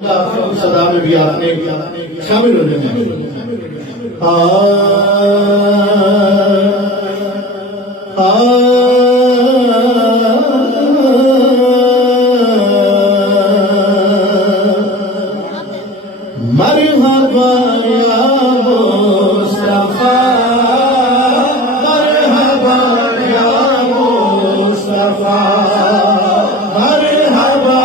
صدا میں بھی آپ نے شامل ہو جائیں مرحبا یا مصطفیٰ مرحبا یا مصطفیٰ مرحبا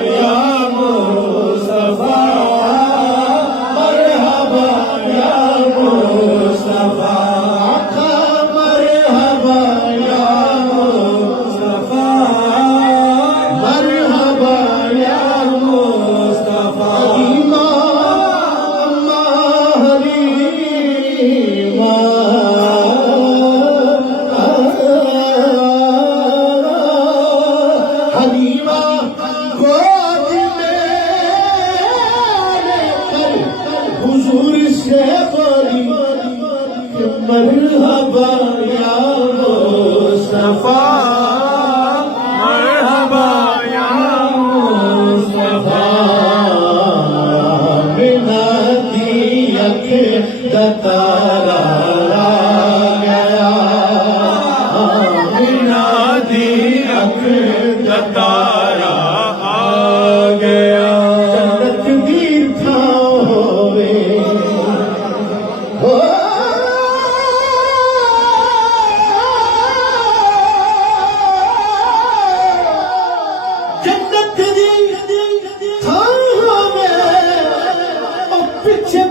یا مصطفیٰ مرحبا یا مصطفیٰ مرحبا یا مصطفیٰ مرحبا یا مصطفیٰ حضور سے بولی مرحبا یا مصطفیٰ مرحبا یا مصطفیٰ بنا دیا کہ دتارا آ گیا بنا دیا کہ دتارا آ گیا تقدیر تھا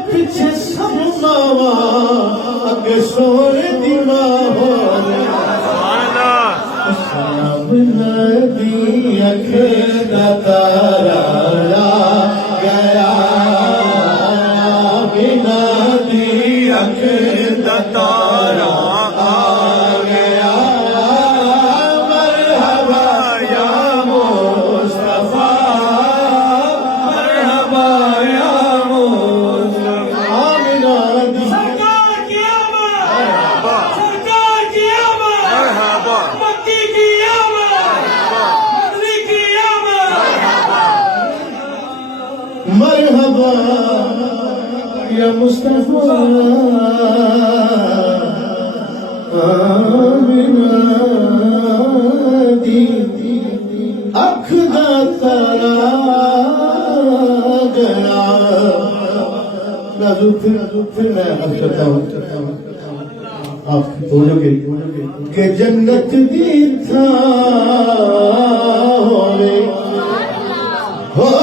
پیچھے سب ماوا اگے سور دیوا ہو بنا دیا کہ تارا آ گیا بنا دیا کہ تارا آ گیا مرحبا یا مصطفیٰ مرحبا یا مرحبا یا مصطفیٰ آمنا دی اکھ دا تارا گیا پھر میں عرض کرتا ہوں آپ بولو گے کہ جنت دی تھا ہوئے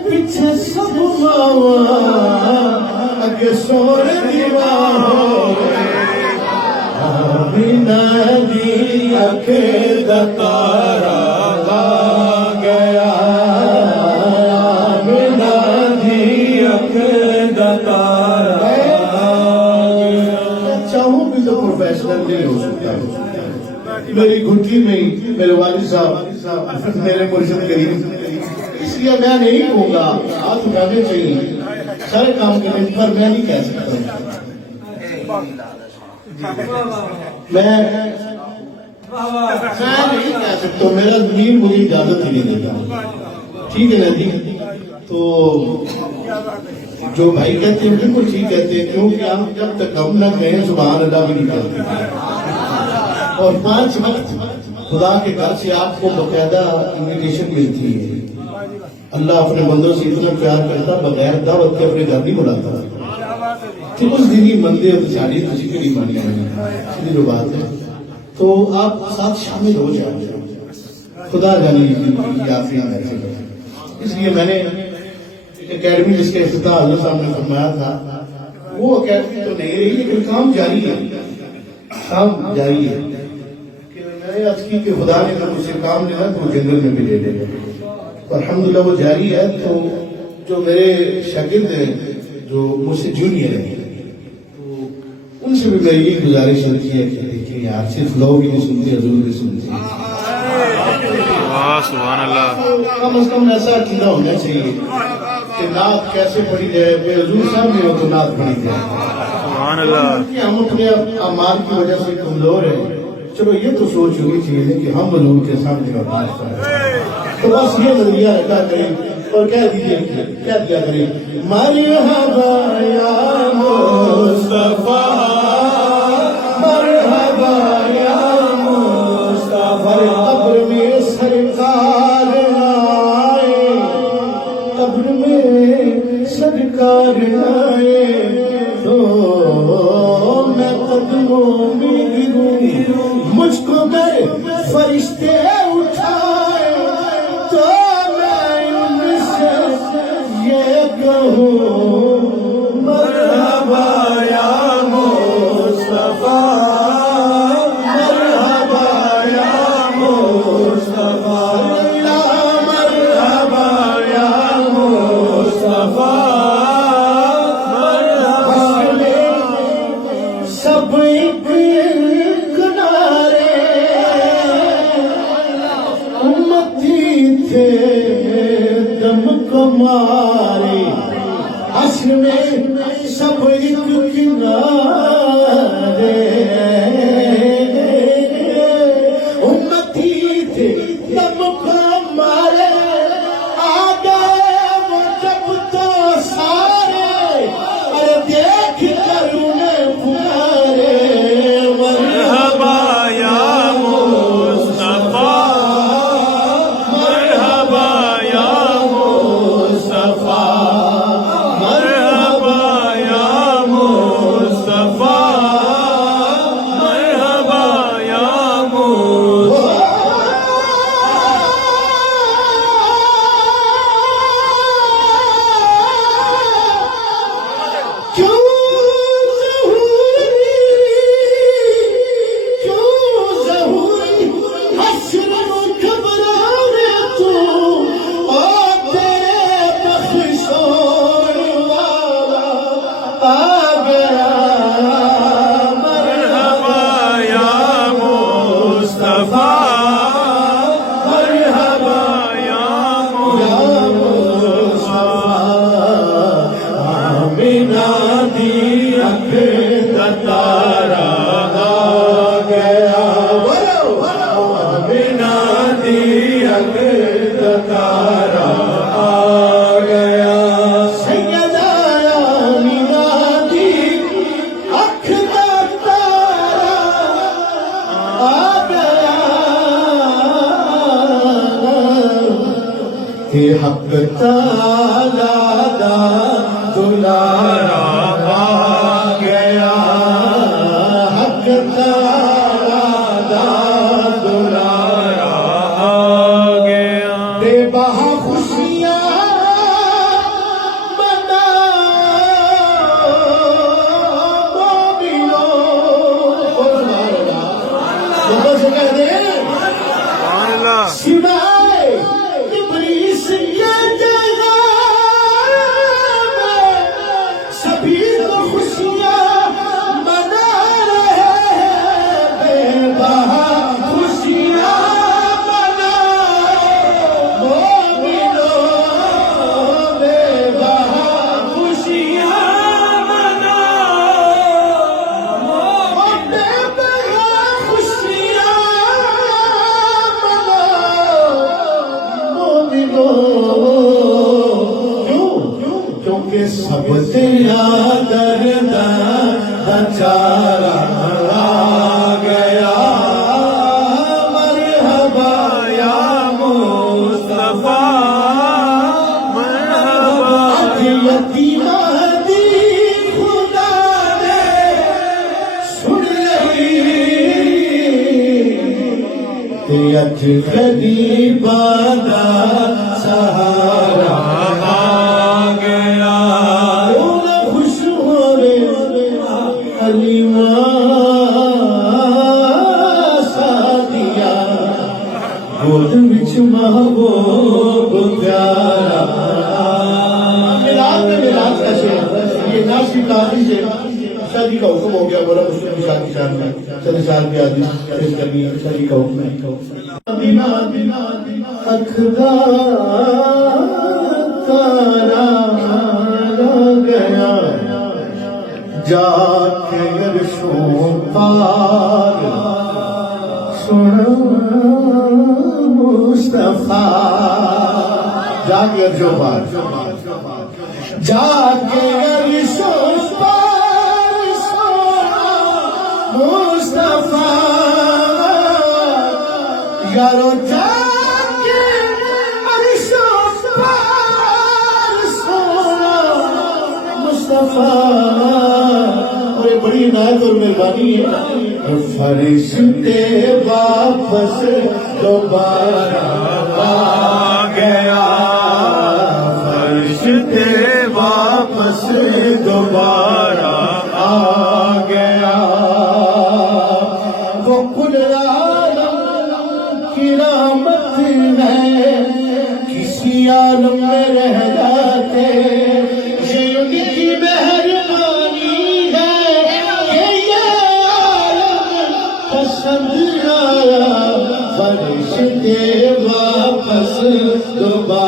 پیچھے سب ماوا اگے سور دیوا ہو بنا دیا کہ تارا آ گیا بنا دیا کہ تارا چاہوں بھی تو پروفیشنل نہیں ہو سکتا میری گھٹی میں ہی میرے والد صاحب میرے مرشد کریم اس لیے میں نہیں کہوں گا ہاتھ اٹھانے چاہیے سارے کام کرنے پر میں نہیں کہہ سکتا میں نہیں کہہ سکتا میرا زمین مجھے اجازت ہی نہیں دیتا ٹھیک ہے نا جی تو جو بھائی کہتے ہیں بالکل ٹھیک کہتے ہیں کیونکہ ہم جب تک ہم نہ کہیں سبحان اللہ بھی نہیں کہتے اور 5 وقت خدا کے گھر سے آپ کو باقاعدہ انویٹیشن ملتی ہے اللہ اپنے بندوں سے اتنا پیار کرتا بغیر دعوت کے اپنے گھر نہیں بلاتا اس دن ہی مندے اور ساڑی کسی کے نہیں مانی سیدھی جو بات ہے تو آپ ساتھ شامل ہو جائیں خدا جانے اس لیے میں نے اکیڈمی جس کے افتتاح اللہ صاحب نے فرمایا تھا وہ اکیڈمی تو نہیں رہی لیکن کام جاری ہے کام جاری ہے میں نے عرض کی کہ خدا نے اگر مجھ سے کام لینا تو وہ جنگل میں بھی لے لے الحمدللہ وہ جاری ہے تو جو میرے شاگرد ہیں جو مجھ سے جونیئر ہیں تو ان سے بھی میری یہ گزارش ہوتی ہے کہ دیکھیں یار صرف لوگ ہی نہیں سنتے حضور بھی سنتے سبحان اللہ. کم از کم ایسا عقیدہ ہونا چاہیے کہ نعت کیسے پڑھی جائے، بے حضور صاحب نے ہو تو نعت پڑھی جائے. سبحان اللہ. ہم اپنے اعمال کی وجہ سے کمزور ہیں، چلو یہ تو سوچ ہونی چاہیے کہ ہم حضور کے سامنے کا بات کریں. تو بس یہ نظریہ رکھا کریں اور کہہ دیجیے، کہہ دیا کریں مرحبا یا مصطفیٰ، مرحبا یا مصطفیٰ. قبر میں سرکار آئے، قبر میں سرکار آئے تو میں قدموں میں گروں، مجھ کو گئے فرشتے اٹھائے تو میں ان سے یہ کہوں مرحبا یا مصطفیٰ، مرحبا یا مصطفیٰ، مرحبا یا مصطفیٰ. سب ایک کنارے امتی تھے دم کمارے، عصر میں سب ایک کنارے امتی تھے دم کمارے. آ گئے وہ جب تو سارے، ارے دیکھ کر انہیں پکارے مرحبا یا مصطفیٰ، مرحبا یا مصطفیٰ، مرحبا یا مصطفیٰ، مرحبا یا مصطفیٰ. کیوں ظہوری حسن و گھبرانے تو، اور تیرے بخشور والا آ گیا مرحبا یا مصطفیٰ، مرحبا یا مصطفیٰ. آمینہ دی اکھ دا تارا آ گیا، آمینہ دی اکھ دا تارا آ گیا. سیدہ آمینہ دی اکھ دا تارا آ گیا کہ حق تعالیٰ دا دلارا آ گیا، حق تعالیٰ دا دلارا آ گیا. بے بہا خوشیاں مناؤ مومنو. لوگوں سے کہہ دیں سبحان اللہ. سوائے ابلیس کے جگہ میں سبھی تو خوشیاں منا رہے ہیں. بے بہا خوشیاں مناؤ مومنو، بے بہا خوشیاں مناؤ، بے بہا خوشیاں مناؤ مومنو. کیونکہ سب تیرا درداں بچارا آ گیا مرحبا یا مصطفیٰ، مرحبا. یتیمہ دی خدا نے سن لئی، اج غریباں دا سہارا آ گیا. خوش ہو رہے حلیمہ سادیا، گود وچ محبوب پیارا. میلاد میں میلاد کا شعر، یہ ناصر قاضی سے شادی کا حکم ہو گیا، بولا مسلم کی شادی شان میں چند سال کی آدمی پیش کرنی ہے، شادی کا حکم ہے. اکھدا تارا گیا جا کے عرشوں پار سنا مصطفیٰ جا کے عرشوں پار جا کے عرشوں پار سنا مصطفیٰ یارو جا کے عرشوں پار سنا مصطفیٰ اور یہ بڑی عنایت اور مہربانی ہے فرشتے واپس دوبارہ آ گیا فرشتے واپس دوبارہ آ گیا وہ کل عالم کی رحمت ہے کسی عالم میں رہ جاتے یہ ان کی مہربانی ہے کہ یہ عالم پسند آیا فرشتے واپس دوبارہ